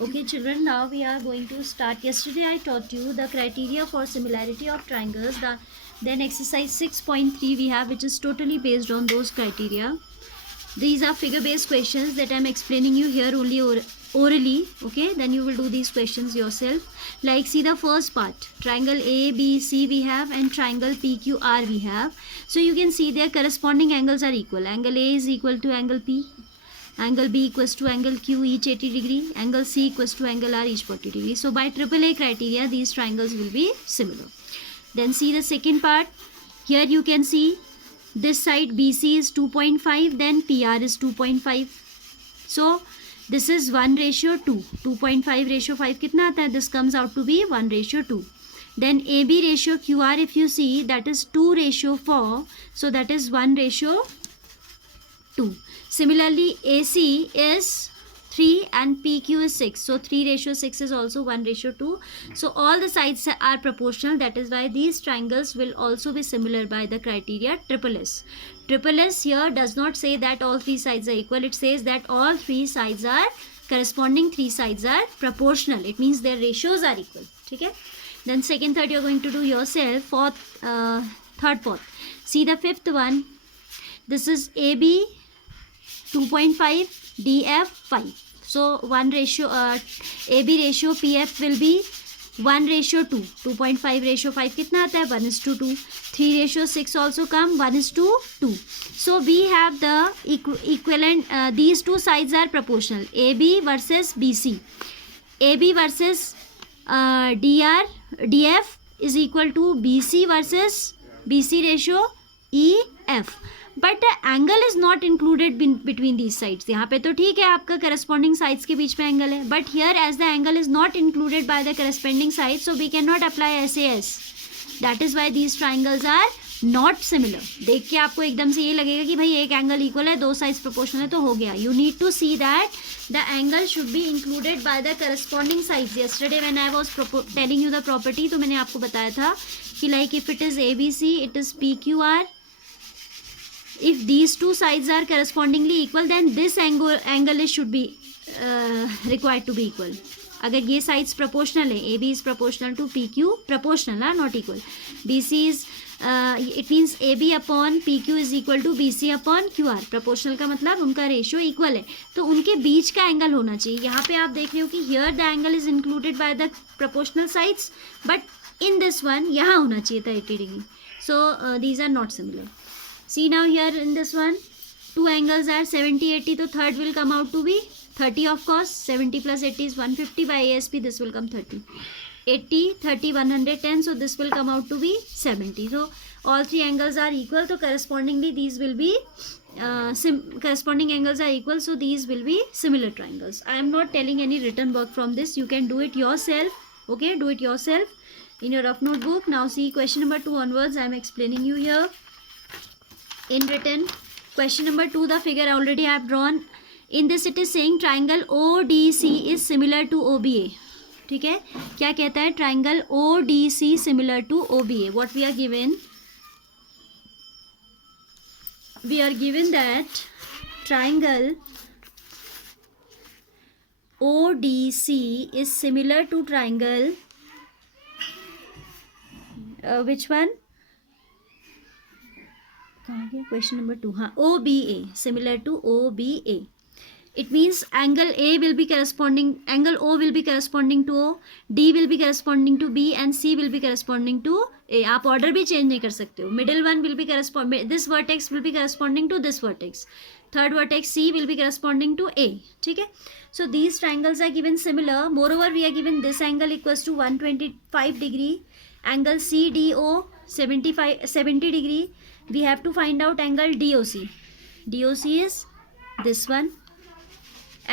Okay children, now we are going to start. Yesterday I taught you the criteria for similarity of triangles. Then exercise 6.3 we have, which is totally based on those criteria. These are figure based questions that I am explaining you here only orally. Okay, then you will do these questions yourself. Like, see the first part, triangle ABC we have and triangle PQR we have. So you can see their corresponding angles are equal. Angle A is equal to angle P, angle B equals to angle Q, each 80 degree, angle C equals to angle R, each 40 degree. So by AAA criteria, these triangles will be similar. Then see the second part. Here you can see this side BC is 2.5, then PR is 2.5. So this is 1:2. 2.5 ratio 5 कितना आता है? This comes out to be 1:2. Then AB ratio QR, if you see, that is 2:4. So that is 1:2. Similarly, AC is 3 and PQ is 6. So 3:6 is also 1:2. So all the sides are proportional. That is why these triangles will also be similar by the criteria SSS. SSS here does not say that all three sides are equal. It says that all three sides are corresponding. Three sides are proportional. It means their ratios are equal. Okay? Then second, third you are going to do yourself. Fourth, third, fourth. See the fifth one. This is AB 2.5, DF 5. So 1:AB ratio PF will be 1:2. 2.5 ratio 5 कितना आता है? 1:2. 3:6 also come 1:2. So we have the equivalent. These two sides are proportional. AB versus BC. AB versus DF is equal to BC versus BC ratio EF. But angle is not included between these sides. यहाँ पे तो ठीक है, आपका corresponding sides के बीच में angle है, but here as the angle is not included by the corresponding side, so we can not apply SAS. That is why these triangles are not similar. देख के आपको एकदम से ये लगेगा कि भाई एक एंगल इक्वल है, दो साइड्स प्रोपोर्शनल है तो हो गया. You need to see that the angle should be included by the corresponding sides. Yesterday when I was telling you the property, तो मैंने आपको बताया था कि like if it is ABC, it is PQR. If these two sides are correspondingly equal, then this angle should be required to be equal. अगर ये sides proportional है, AB is proportional to PQ, proportional है, not equal. BC is it means AB upon PQ is equal to BC upon QR. proportional का मतलब उनका ratio equal है, तो उनके बीच का एंगल होना चाहिए. यहाँ पे आप देख रहे हो कि here the angle is included by the proportional sides, but in this one यहाँ होना चाहिए था 80 degree. So these are not similar. See now here in this one, two angles are 70, 80, so third will come out to be 30 of course. 70 plus 80 is 150 by ASP, this will come 30. 80, 30, 110, so this will come out to be 70. So all three angles are equal, so correspondingly these will be corresponding angles are equal, so these will be similar triangles. I am not telling any written work from this, you can do it yourself. Okay, do it yourself in your rough notebook. Now see question number 2 onwards, I am explaining you here. In written, question number 2, the figure already I have drawn. In this it is saying triangle ODC is similar to OBA. ठीक है, क्या कहता है? triangle ODC similar to OBA. What we are given? We are given that triangle ODC is similar to triangle which one? Question number 2. OBA, similar to OBA. It means angle A will be corresponding, angle O will be corresponding to O, D will be corresponding to B and C will be corresponding to A. आप order भी change नहीं कर सकते हो. Middle one will be corresponding, this vertex will be corresponding to this vertex. Third vertex C will be corresponding to A. ठीक है. So these triangles are given similar. Moreover, we are given this angle equals to 125 degree. Angle CDO 70 degree. We have to find out angle DOC. DOC is this one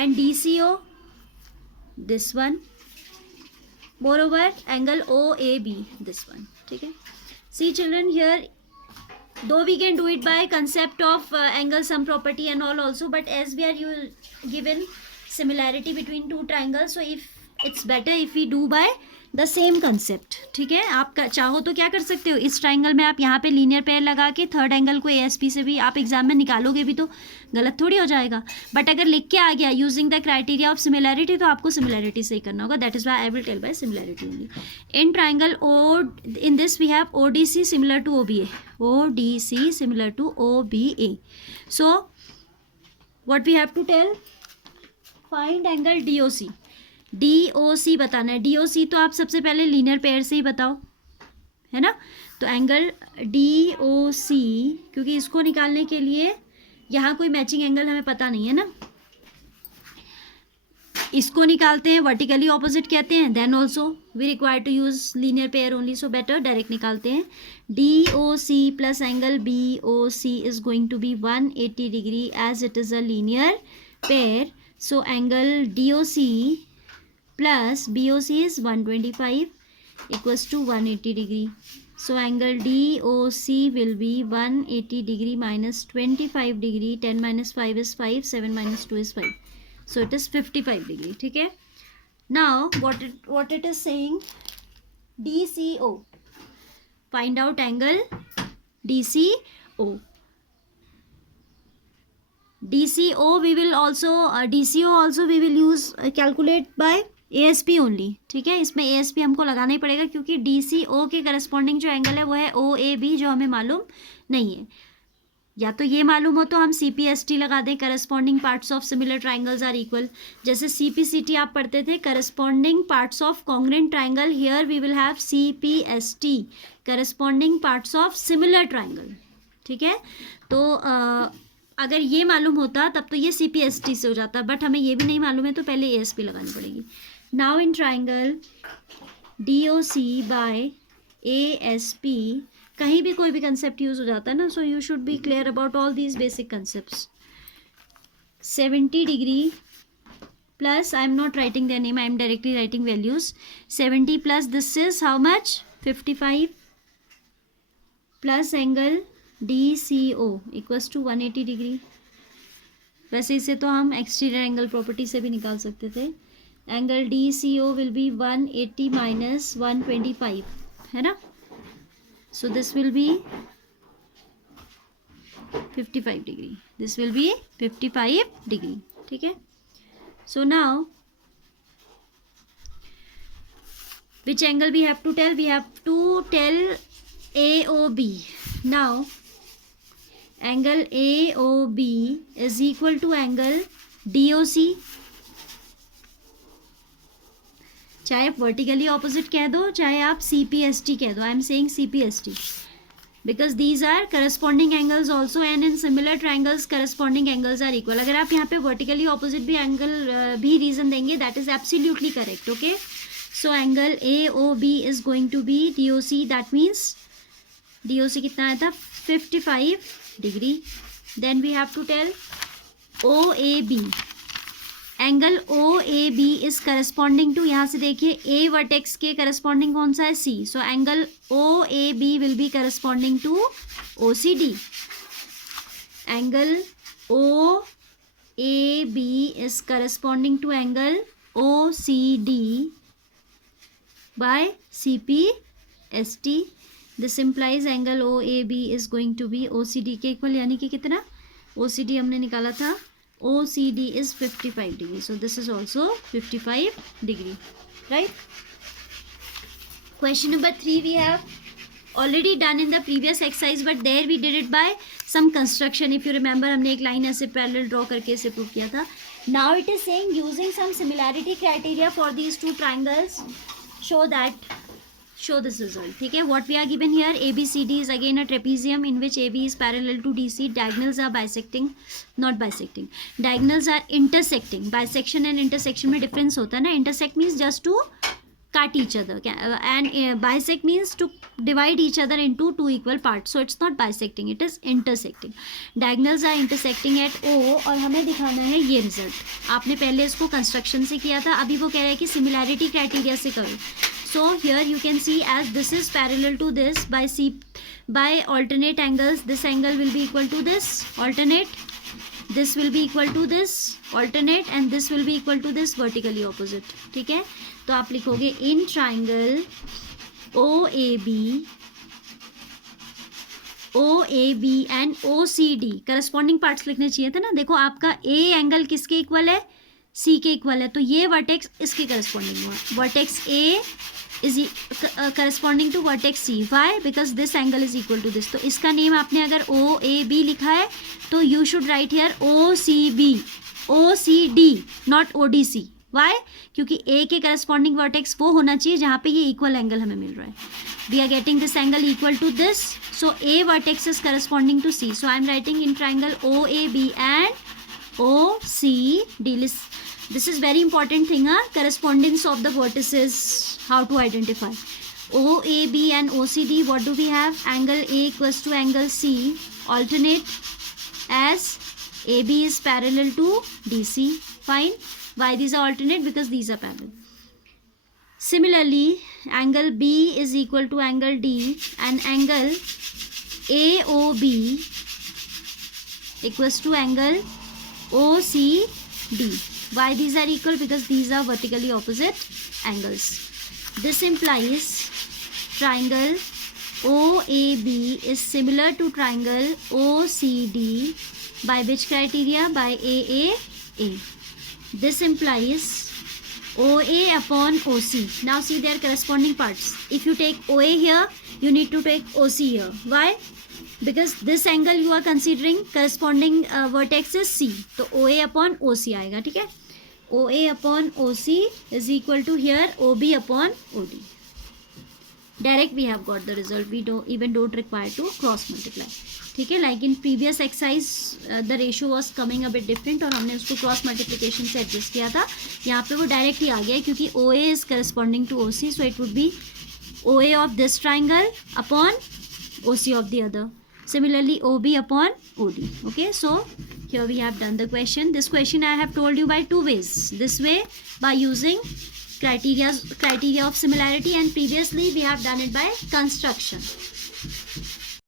and DCO this one. Moreover, angle OAB this one. ठीक है. See children, here though we can do it by concept of angle sum property and all also, but as we are given similarity between two triangles, so if it's better if we do by the same concept. ठीक है, आप चाहो तो क्या कर सकते हो, इस ट्राइंगल में आप यहाँ पे लीनियर पेयर लगा के थर्ड एंगल को ASP से भी आप एग्जाम में निकालोगे भी तो गलत थोड़ी हो जाएगा. बट अगर लिख के आ गया using the criteria of similarity तो आपको सिमिलैरिटी से ही करना होगा. That is why I will tell by similarity only. In triangle O, in this we have ODC similar to OBA. ODC similar to OBA. So what we have to tell, find angle DOC. DOC बताना है. DOC तो आप सबसे पहले linear pair से ही बताओ, है ना. तो एंगल DOC, क्योंकि इसको निकालने के लिए यहाँ कोई मैचिंग एंगल हमें पता नहीं है ना, इसको निकालते हैं वर्टिकली ऑपोजिट कहते हैं. Then also we require to use linear pair only, so better direct निकालते हैं. DOC plus angle BOC is going to be 180 degree as it is a linear pair. So angle DOC plus BOC is 125 equals to 180 degree. So angle DOC will be 180 degree minus 25 degree. 10 minus 5 is 5. 7 minus 2 is 5. So it is 55 degree. ठीक है. Now what it is saying, DCO. Find out angle DCO. DCO we will also DCO also we will use calculate by ASP only. ठीक है, इसमें ASP हमको लगाना ही पड़ेगा क्योंकि DCO के करस्पॉन्डिंग जो एंगल है वो है OAB, जो हमें मालूम नहीं है. या तो ये मालूम हो तो हम CPST लगा दें, corresponding parts of similar triangles are equal. जैसे CPCT आप पढ़ते थे, corresponding parts of congruent triangle. Here we will have CPST, corresponding parts of similar triangle. ठीक है, तो अगर ये मालूम होता तब तो ये CPST से हो जाता, बट हमें ये भी नहीं मालूम है तो पहले ASP लगानी पड़ेगी. Now in triangle DOC by ASP, कहीं भी कोई भी कंसेप्ट यूज हो जाता है ना, so you should be clear about all these basic concepts. 70 degree plus, I am not writing their name, I am directly writing values. 70 plus this is how much, 55 plus angle DCO equals to 180 degree. वैसे इसे तो हम exterior angle property से भी निकाल सकते थे. Angle DCO will be 180 minus 125, है ना. So this will be 55 degree. This will be 55 degree. ठीक है. So now which angle we have to tell, we have to tell AOB. Now angle AOB is equal to angle DOC. चाहे आप vertically opposite कह दो, चाहे आप CPST कह दो. I am saying CPST because these are corresponding angles also, and in similar triangles corresponding angles are equal. अगर आप यहाँ पे वर्टिकली ऑपोजिट भी एंगल भी रीजन देंगे, that is absolutely correct. Okay, so angle AOB is going to be DOC. That means DOC कितना आया था, 55 degree. Then we have to tell OAB. Angle OAB is corresponding to, यहाँ से देखिए A vertex के corresponding कौन सा है, C. So angle OAB will be corresponding to OCD. Angle OAB is corresponding to angle OCD by CPST. This implies angle OAB is going to be OCD के equal, यानी कि कितना, OCD हमने निकाला था, OCD is 55 degree. So this is also 55 degree, right? Question number 3 we have already done in the previous exercise, but there we did it by some construction. If you remember, हमने एक line ऐसे parallel draw करके इसे prove किया था. Now it is saying using some similarity criteria for these two triangles, show this result. ठीक है, what we are given here, ABCD is again a trapezium in which AB is parallel to DC. Diagonals are bisecting, not bisecting, diagonals are intersecting. Bisection and intersection में difference होता है ना. Intersect means just to cut each other, and bisect means to divide each other into two equal parts. So it's not bisecting, it is intersecting. Diagonals are intersecting at O, और हमें दिखाना है ये result. आपने पहले इसको construction से किया था, अभी वो कह रहा है कि सिमिलैरिटी क्राइटेरिया से करो. So here you can see as this is parallel to this by alternate angles, this angle will be equal to this alternate. this will be equal to this alternate and this will be equal to this vertically opposite. ठीक है, तो आप लिखोगे in triangle OAB and OCD corresponding parts लिखने चाहिए थे ना. देखो आपका A एंगल किसके इक्वल है, C के इक्वल है, तो ये वर्टेक्स इसके करस्पॉन्डिंग हुआ. Vertex A is corresponding to vertex C. Why? Because this angle is equal to this. तो इसका नेम आपने अगर OAB लिखा है तो you should write here OCD not ODC. Why? क्योंकि A के करस्पॉन्डिंग वर्टेक्स वो होना चाहिए जहाँ पे ये इक्वल एंगल हमें मिल रहा है. We are getting this angle equal to this, so A vertex is corresponding to C. So I am writing in triangle OAB and OCD. This is very important thing, correspondence of the vertices, how to identify. OAB and OCD, what do we have? Angle A equals to angle C, alternate as AB is parallel to DC. Fine. Why these are alternate? Because these are parallel. Similarly, angle B is equal to angle D and angle AOB equals to angle OCD. Why these are equal? Because these are vertically opposite angles. This implies triangle OAB is similar to triangle OCD by which criteria? By AAA. This implies OA upon OC. Now see their corresponding parts. If you take OA here, you need to take OC here. Why? Because this angle you are considering corresponding vertex is C. तो OA upon OC आएगा. ठीक है, OA upon OC is equal to here OB upon OD. Direct we have got the result. We don't require to cross multiply. ठीक है, like in previous exercise the ratio was coming a bit different और हमने उसको cross multiplication से adjust किया था. यहाँ पे वो डायरेक्ट ही आ गया है क्योंकि OA is corresponding to OC, so it would be OA of this triangle upon OC of the other. Similarly OB upon OD. Okay, so here we have done the question. This question I have told you by two ways. This way by using criteria of similarity, and previously we have done it by construction.